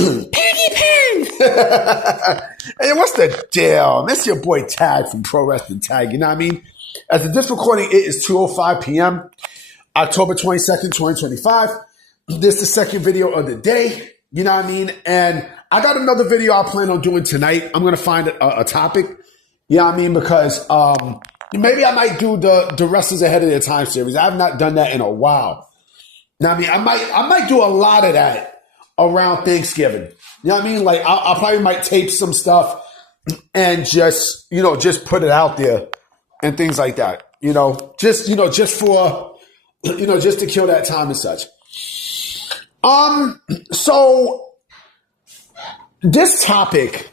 Piggy Pig! Hey, what's the deal? It's your boy Tag from Pro Wrestling Tag, you know what I mean? As of this recording, it is 2:05 p.m., October 22nd, 2025. This is the second video of the day, you know what I mean? And I got another video I plan on doing tonight. I'm going to find a topic, you know what I mean? Because maybe I might do the Wrestlers Ahead of Their Time series. I have not done that in a while. You know what I mean? I might do a lot of that around Thanksgiving. You know what I mean? Like I probably might tape some stuff and just put it out there and things like that. Just for just to kill that time and such. So this topic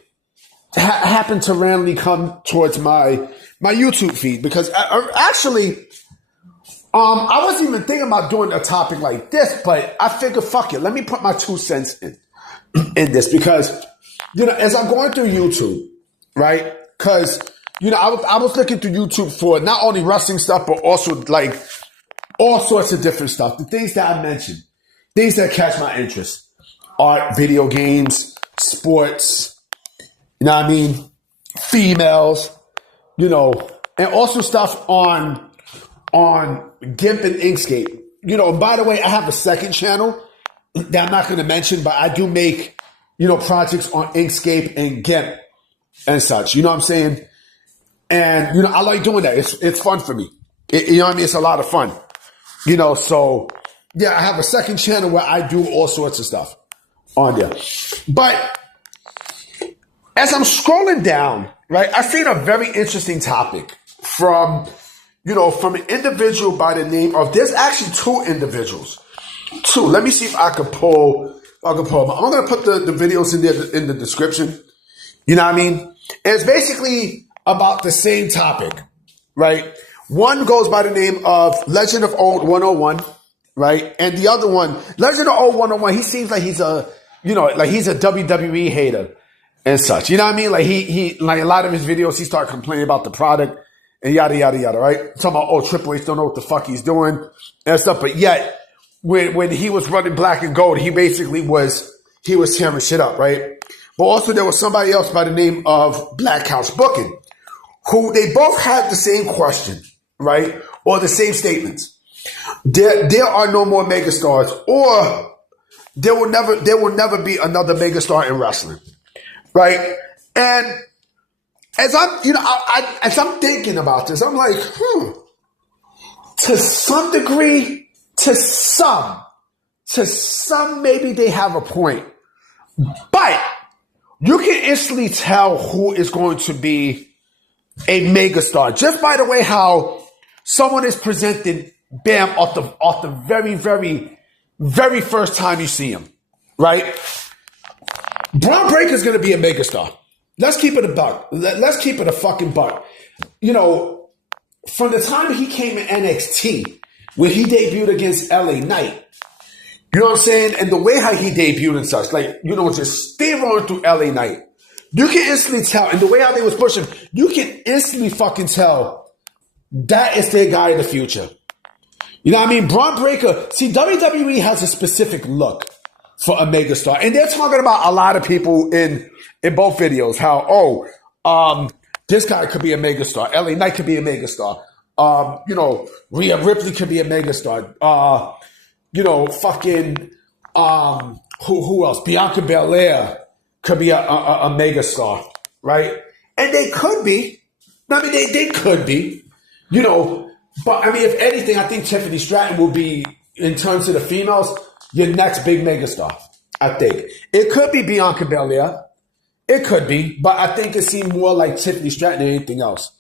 happened to randomly come towards my YouTube feed because actually, I wasn't even thinking about doing a topic like this, but I figured, fuck it, let me put my 2 cents in this because, as I'm going through YouTube, right? Because, I was looking through YouTube for not only wrestling stuff, but also like all sorts of different stuff. The things that I mentioned, things that catch my interest, art, video games, sports, you know what I mean? Females, and also stuff on GIMP and Inkscape. By the way, I have a second channel that I'm not going to mention, but I do make, projects on Inkscape and GIMP and such. You know what I'm saying? And, I like doing that. It's fun for me. You know what I mean? It's a lot of fun. So, yeah, I have a second channel where I do all sorts of stuff on there. But as I'm scrolling down, right, I seen a very interesting topic from an individual by the name of, there's actually 2 individuals. 2. Let me see if I could pull them. I'm going to put the videos in there in the description. You know what I mean? And it's basically about the same topic, right? One goes by the name of Legend of Old 101, right? And the other one, Legend of Old 101, he seems like he's a WWE hater and such. You know what I mean? Like he like a lot of his videos, he started complaining about the product and yada, yada, yada, right? Talking about, Triple H don't know what the fuck he's doing and stuff. But yet, when he was running Black and Gold, he basically was tearing shit up, right? But also there was somebody else by the name of Black Couch Booking, who they both had the same question, right? Or the same statements. There are no more megastars, or there will never be another megastar in wrestling, right? And as I'm thinking about this, I'm like, to some degree, to some maybe they have a point, but you can instantly tell who is going to be a megastar just by the way how someone is presented, bam, off the very, very, very first time you see him, right? Braun Breaker's going to be a megastar. Let's keep it a buck. Let's keep it a fucking buck. From the time he came in NXT, when he debuted against LA Knight, you know what I'm saying? And the way how he debuted and such, like, just steamrolling through LA Knight, you can instantly tell, and the way how they was pushing, you can instantly fucking tell that is their guy in the future. You know what I mean? Braun Breaker, see, WWE has a specific look for a megastar. And they're talking about a lot of people in both videos, how, this guy could be a megastar. LA Knight could be a megastar. Rhea Ripley could be a megastar. Who else? Bianca Belair could be a megastar, right? And they could be. I mean, they could be, but I mean, if anything, I think Tiffany Stratton will be, in terms of the females, your next big megastar. I think it could be Bianca Belair. It could be, but I think it seemed more like Tiffany Stratton than anything else.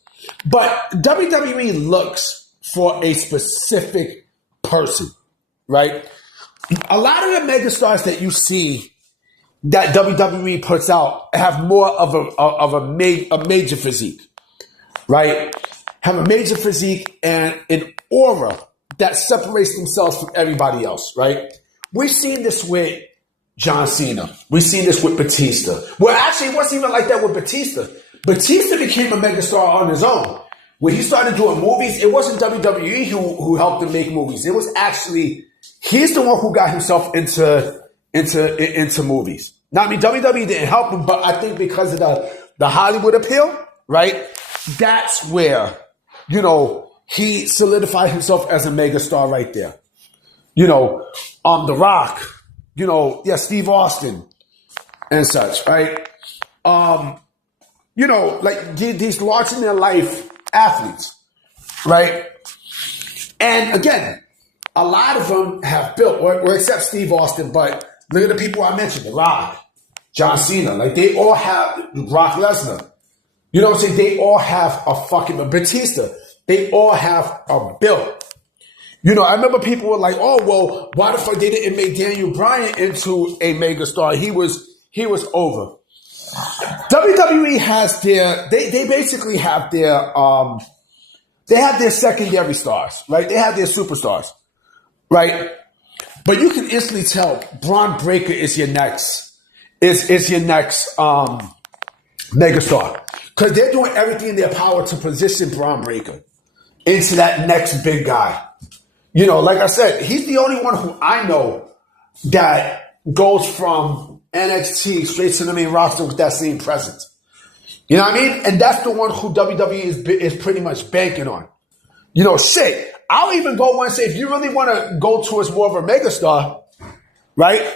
But WWE looks for a specific person, right? A lot of the megastars that you see that WWE puts out have more of a major physique, right? Have a major physique and an aura that separates themselves from everybody else, right? We've seen this with John Cena. We've seen this with Batista. Well, actually, it wasn't even like that with Batista. Batista became a megastar on his own. When he started doing movies, it wasn't WWE who helped him make movies. It was actually, he's the one who got himself into movies. Now, I mean, WWE didn't help him, but I think because of the Hollywood appeal, right? That's where, he solidified himself as a megastar right there. The Rock, Steve Austin and such, right? Like these larger than life athletes, right? And again, a lot of them have built, or except Steve Austin, but look at the people I mentioned, The Rock, John Cena, like they all have, Brock Lesnar, you know what I'm saying? They all have a fucking, Batista, they all have a build. I remember people were like, oh, well, why the fuck they didn't make Daniel Bryan into a megastar? He was over. WWE has they basically have they have their secondary stars, right? They have their superstars, right? But you can instantly tell Braun Breaker is your next, is your next megastar. Because they're doing everything in their power to position Braun Breaker into that next big guy. Like I said, he's the only one who I know that goes from NXT straight to the main roster with that same presence. You know what I mean? And that's the one who WWE is pretty much banking on. Shit. I'll even go one and say, if you really want to go towards more of a megastar, right?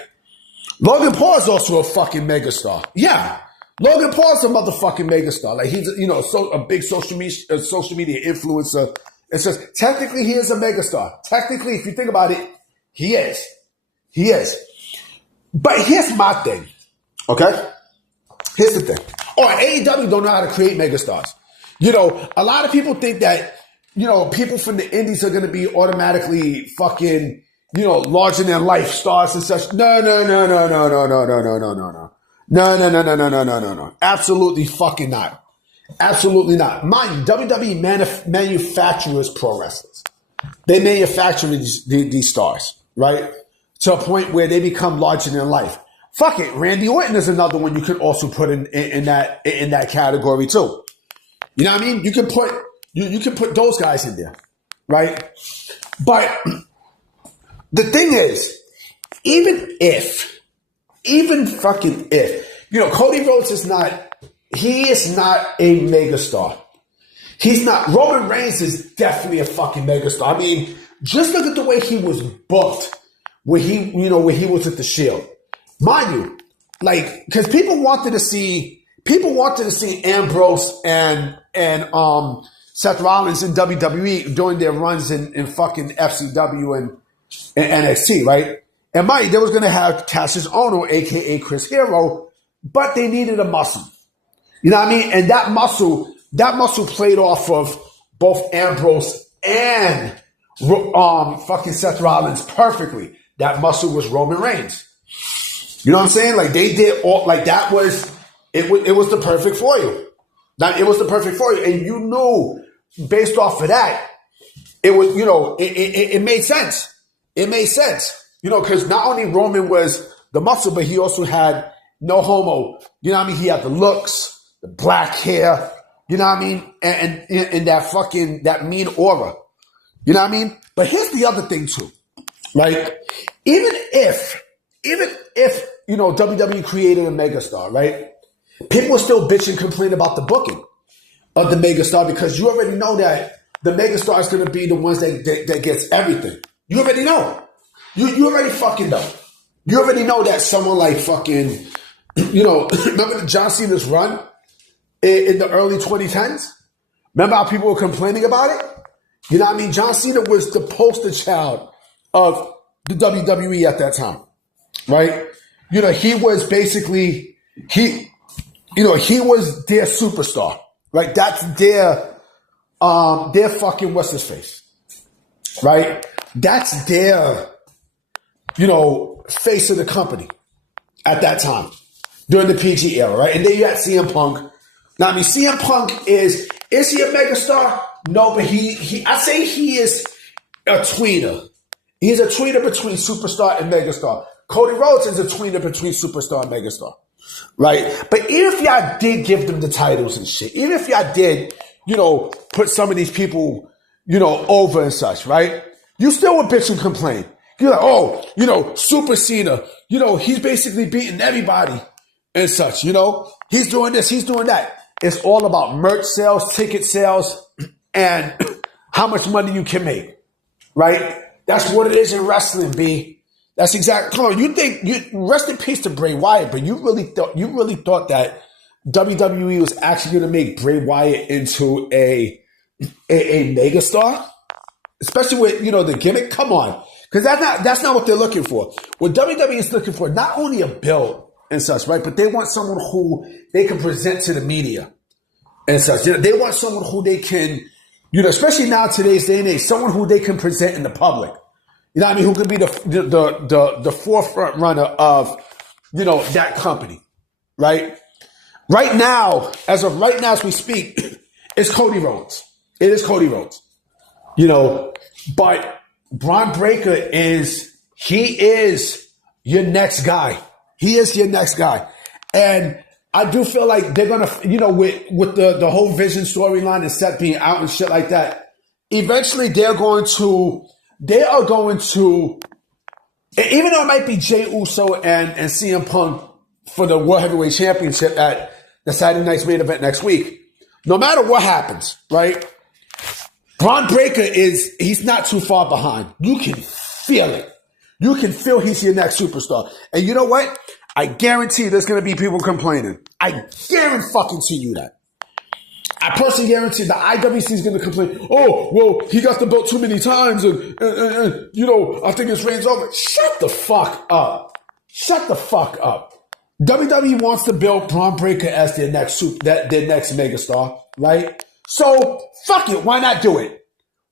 Logan Paul is also a fucking megastar. Yeah. Logan Paul is a motherfucking megastar. Like he's, a big social media influencer. It says, technically he is a megastar. Technically, if you think about it, he is. He is. But here's my thing. Okay? Here's the thing. AEW don't know how to create megastars. A lot of people think that, people from the indies are going to be automatically fucking, larger than life stars and such. No. No. Absolutely fucking not. Absolutely not. Mind you, WWE manufactures pro wrestlers. They manufacture these stars, right? To a point where they become larger than life. Fuck it. Randy Orton is another one you could also put in that category too. You know what I mean? You can put those guys in there, right? But the thing is, even fucking if, Cody Rhodes is not a megastar. He's not. Roman Reigns is definitely a fucking megastar. I mean, just look at the way he was booked when he was at the Shield. Mind you, like, because people wanted to see Ambrose and Seth Rollins in WWE during their runs in fucking FCW and NXT, right? And mind you, they was going to have Cassius Ohno, a.k.a. Chris Hero, but they needed a muscle. You know what I mean? And that muscle played off of both Ambrose and fucking Seth Rollins perfectly. That muscle was Roman Reigns. You know what I'm saying? Like they did all, like that was, it was the perfect for you. Now it was the perfect for you. And you knew based off of that, it was, it made sense. It made sense. Cause not only Roman was the muscle, but he also had no homo. You know what I mean? He had the looks, the black hair, you know what I mean? And that mean aura. You know what I mean? But here's the other thing too, right? Even if WWE created a megastar, right? People still bitch and complain about the booking of the megastar because you already know that the megastar is going to be the ones that gets everything. You already know. You already fucking know. You already know that someone like fucking, remember John Cena's run in the early 2010s? Remember how people were complaining about it? You know what I mean? John Cena was the poster child of the WWE at that time, right? He was basically, he was their superstar, right? That's their fucking, what's his face, right? That's their, face of the company at that time during the PG era, right? And then you had CM Punk. Now, I mean, CM Punk is he a megastar? No, but I say he is a tweener. He's a tweener between superstar and megastar. Cody Rhodes is a tweener between superstar and megastar, right? But even if y'all did give them the titles and shit, even if y'all did, put some of these people, over and such, right? You still would bitch and complain. You're like, Super Cena, he's basically beating everybody. and such. You know, he's doing this, he's doing that. It's all about merch sales, ticket sales, and how much money you can make, right? That's what it is in wrestling, B. That's exactly. Come on, rest in peace to Bray Wyatt, but you really thought that WWE was actually going to make Bray Wyatt into a megastar, especially with the gimmick. Come on, because that's not what they're looking for. What WWE is looking for, not only a build and such, right, but they want someone who they can present to the media and such. They want someone who they can, especially now today's day and age, someone who they can present in the public. You know what I mean? Who could be the forefront runner of, that company, right? Right now, as we speak, it's Cody Rhodes. It is Cody Rhodes. But Bron Breakker is your next guy. He is your next guy. And I do feel like they're going to, with the whole Vision storyline and Seth being out and shit like that, eventually they are going to, even though it might be Jey Uso and CM Punk for the World Heavyweight Championship at the Saturday Night's main event next week, no matter what happens, right? Bron Breakker he's not too far behind. You can feel it. You can feel he's your next superstar. And you know what? I guarantee there's going to be people complaining. I guarantee you that. I personally guarantee the IWC is going to complain. Oh, well, he got the belt too many times, and I think his reign's over. Shut the fuck up. Shut the fuck up. WWE wants to build Bron Breakker as their next megastar, right? So fuck it. Why not do it?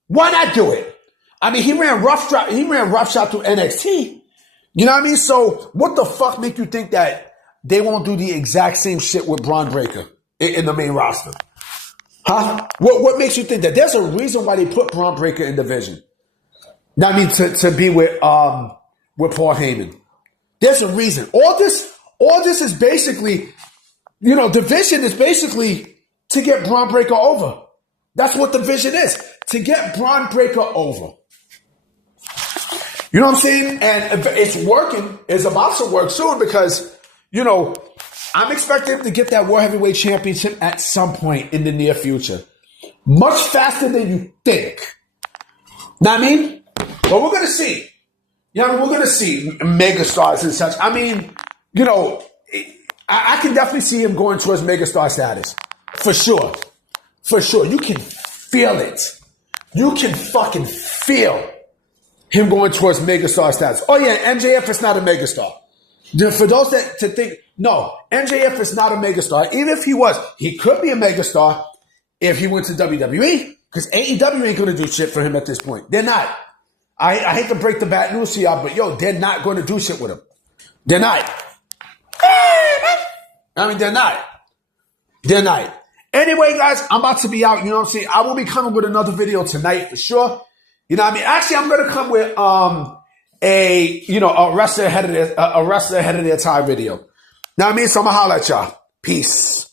Why not do it? I mean, he ran roughshod through NXT. You know what I mean? So what the fuck make you think that they won't do the exact same shit with Bron Breakker in the main roster? Huh? What makes you think that? There's a reason why they put Bron Breakker in division. Now, I mean, to be with Paul Heyman. There's a reason. All this is basically, division is basically to get Bron Breakker over. That's what the vision is. To get Bron Breakker over. You know what I'm saying? And it's working. It's about to work soon because, I'm expecting to get that World Heavyweight Championship at some point in the near future. Much faster than you think. Know what I mean? But we're going to see. We're going to see Megastars and such. I mean, I can definitely see him going towards Megastar status. For sure. For sure. You can feel it. You can fucking feel him going towards Megastar status. Oh yeah, MJF is not a Megastar. For those that think, no, MJF is not a Megastar. Even if he was, he could be a Megastar if he went to WWE. Because AEW ain't going to do shit for him at this point. They're not. I hate to break the bad news to y'all, but they're not going to do shit with him. They're not. I mean, they're not. They're not. Anyway, guys, I'm about to be out. You know what I'm saying? I will be coming with another video tonight for sure. You know what I mean? Actually, I'm going to come with a wrestler ahead of their time video. Now I mean, so I'm going to holler at y'all. Peace.